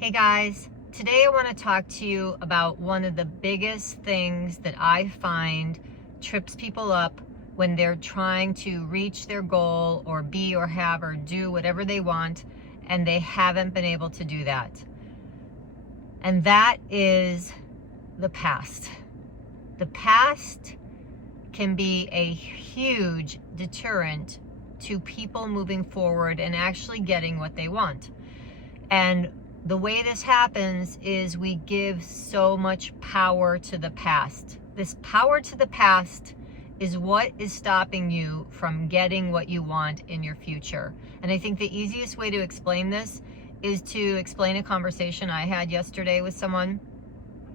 Hey guys, today I want to talk to you about one of the biggest things that I find trips people up when they're trying to reach their goal or be or have or do whatever they want and they haven't been able to do that. And that is the past. The past can be a huge deterrent to people moving forward and actually getting what they want. And the way this happens is we give so much power to the past. This power to the past is what is stopping you from getting what you want in your future. And I think the easiest way to explain this is to explain a conversation I had yesterday with someone,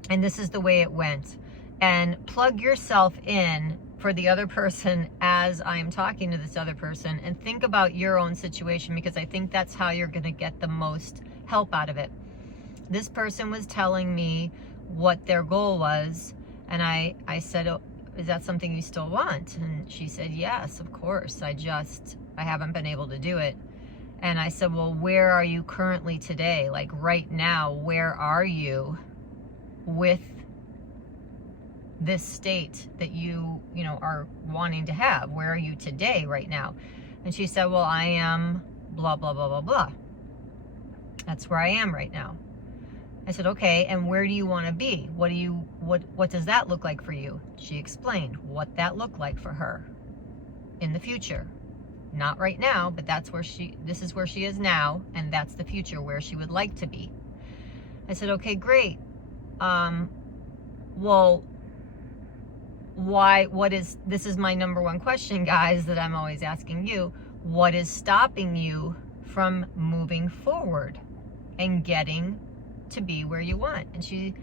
and this is the way it went. And plug yourself in for the other person as I'm talking to this other person, and think about your own situation, because I think that's how you're going to get the most help out of it. This person was telling me what their goal was, and I said, oh, is that something you still want? And she said, yes, of course. I haven't been able to do it. And I said, well, where are you currently today? Like right now, where are you with this state that you are wanting to have? Where are you today, right now? And she said, well, I am blah, blah, blah, blah, blah. That's where I am right now. I said, okay, and where do you want to be? What does that look like for you? She explained what that looked like for her in the future. Not right now, but this is where she is now, and that's the future where she would like to be. I said, okay, great. Well, this is my number one question, guys, that I'm always asking you. What is stopping you from moving forward and getting to be where you want? And she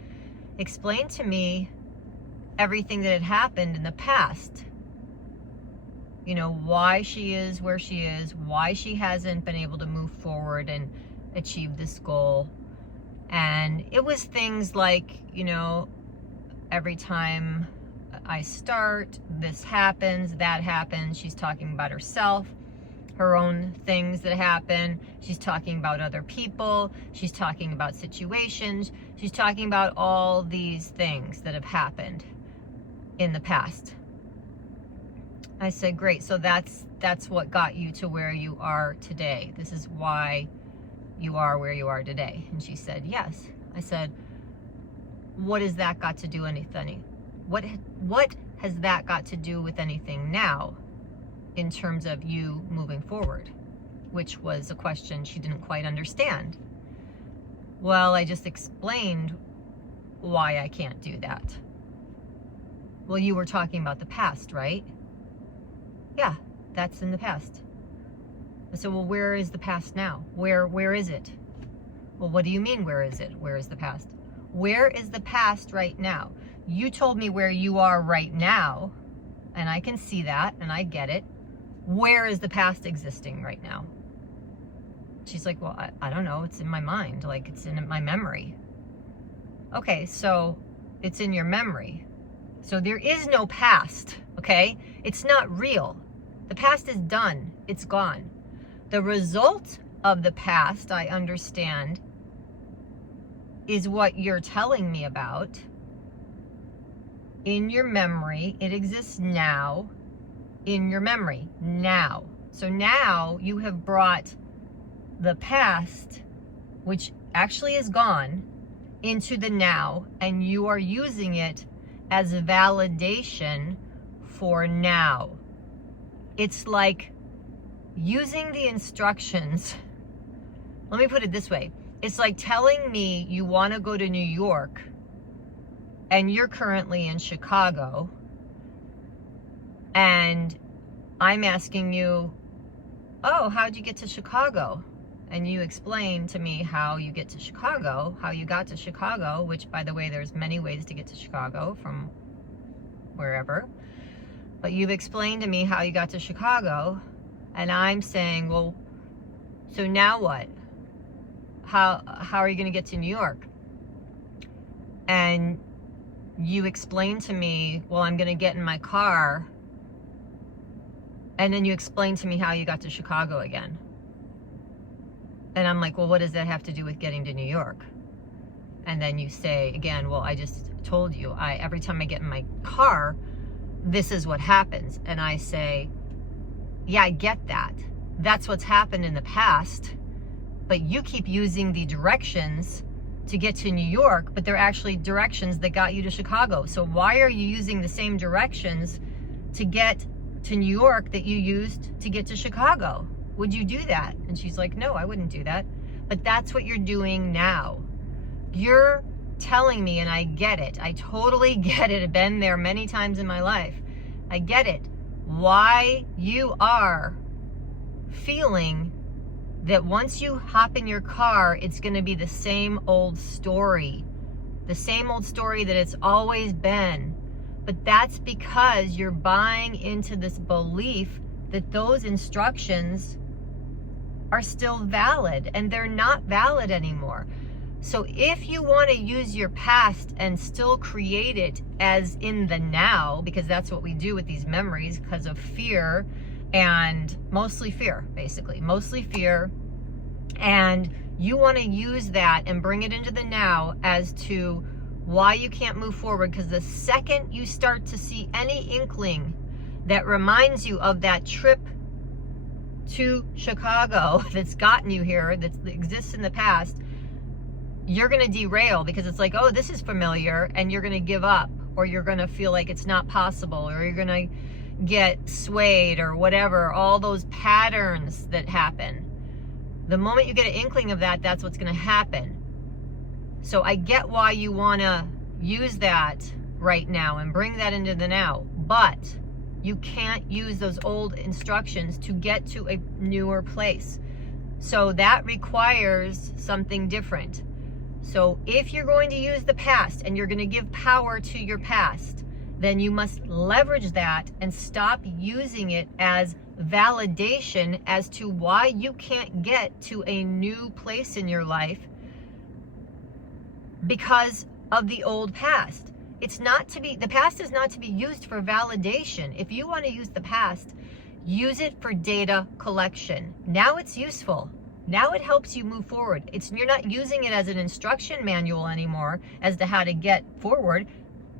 explained to me everything that had happened in the past. Why she is where she is, why she hasn't been able to move forward and achieve this goal. And it was things like, every time I start, this happens, that happens. She's talking about herself, her own things that happen. She's talking about other people. She's talking about situations. She's talking about all these things that have happened in the past. I said, great. So that's what got you to where you are today. This is why you are where you are today. And she said, yes. I said, what has that got to do anything? What has that got to do with anything now in terms of you moving forward? Which was a question she didn't quite understand. Well, I just explained why I can't do that. Well, you were talking about the past, right? Yeah, that's in the past. I said, well, where is the past now? Where is it? Well, what do you mean, where is it? Where is the past? Where is the past right now? You told me where you are right now, and I can see that, and I get it. Where is the past existing right now? She's like, well, I don't know. It's in my mind. Like, it's in my memory. Okay, so it's in your memory. So there is no past, okay? It's not real. The past is done. It's gone. The result of the past, I understand, is what you're telling me about. In your memory, it exists now. In your memory, now. So now you have brought the past, which actually is gone, into the now, and you are using it as a validation for now. It's like using the instructions. Let me put it this way. It's like telling me you want to go to New York and you're currently in Chicago, and I'm asking you, oh, how'd you get to Chicago? And you explain to me how you get to Chicago, how you got to Chicago, which, by the way, there's many ways to get to Chicago from wherever. But you've explained to me how you got to Chicago, and I'm saying, well, so now what? How are you going to get to New York? And you explain to me, well, I'm going to get in my car. And then you explain to me how you got to Chicago again. And I'm like, well, what does that have to do with getting to New York? And then you say again, well, I just told you, every time I get in my car, this is what happens. And I say, yeah, I get that. That's what's happened in the past, but you keep using the directions to get to New York, but they're actually directions that got you to Chicago. So why are you using the same directions to get to New York that you used to get to Chicago? Would you do that? And she's like, no, I wouldn't do that. But that's what you're doing now. You're telling me, and I get it. I totally get it. I've been there many times in my life. I get it. Why you are feeling that once you hop in your car, it's going to be the same old story. The same old story that it's always been. But that's because you're buying into this belief that those instructions are still valid, and they're not valid anymore. So if you want to use your past and still create it as in the now, because that's what we do with these memories because of fear, and mostly fear, basically, mostly fear, and you want to use that and bring it into the now as to why you can't move forward, because the second you start to see any inkling that reminds you of that trip to Chicago that's gotten you here, that exists in the past, you're going to derail, because it's like, oh, this is familiar, and you're going to give up, or you're going to feel like it's not possible, or you're going to get swayed, or whatever, all those patterns that happen. The moment you get an inkling of that, that's what's going to happen. So I get why you want to use that right now and bring that into the now, but you can't use those old instructions to get to a newer place. So that requires something different. So if you're going to use the past and you're going to give power to your past, then you must leverage that and stop using it as validation as to why you can't get to a new place in your life because of the old past. It's not to be, the past is not to be used for validation. If you want to use the past, use it for data collection. Now it's useful. Now it helps you move forward. You're not using it as an instruction manual anymore as to how to get forward.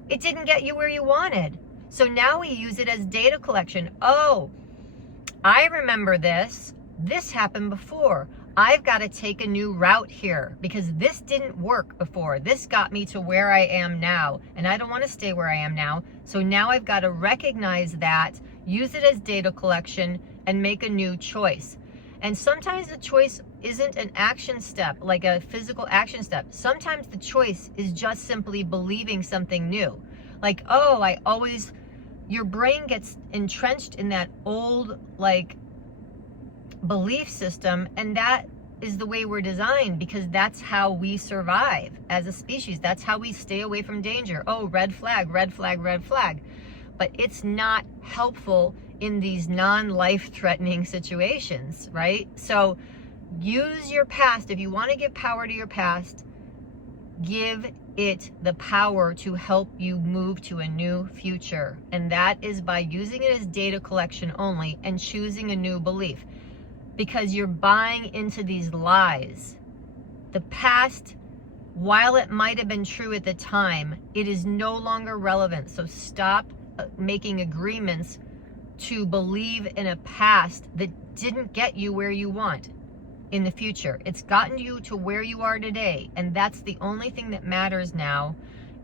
It didn't get you where you wanted. So now we use it as data collection. Oh, I remember this. This happened before. I've got to take a new route here because this didn't work before. This got me to where I am now, and I don't want to stay where I am now. So now I've got to recognize that, use it as data collection, and make a new choice. And sometimes the choice isn't an action step, like a physical action step. Sometimes the choice is just simply believing something new. Like, oh, your brain gets entrenched in that old, belief system, and that is the way we're designed, because that's how we survive as a species. That's how we stay away from danger. Oh, red flag, red flag, red flag. But it's not helpful in these non-life-threatening situations, right? So use your past. If you want to give power to your past, give it the power to help you move to a new future. And that is by using it as data collection only and choosing a new belief. Because you're buying into these lies. The past, while it might have been true at the time, it is no longer relevant. So stop making agreements to believe in a past that didn't get you where you want in the future. It's gotten you to where you are today. And that's the only thing that matters now,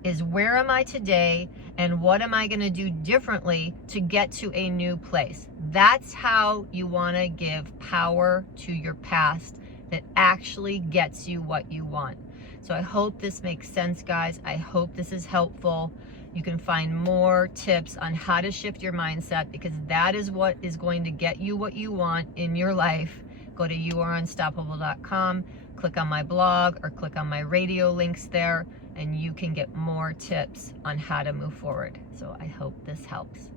is where am I today and what am I going to do differently to get to a new place. That's how you want to give power to your past that actually gets you what you want. So I hope this makes sense, guys. I hope this is helpful. You can find more tips on how to shift your mindset, because that is what is going to get you what you want in your life. Go to youareunstoppable.com, click on my blog, or click on my radio links there, and you can get more tips on how to move forward. So I hope this helps.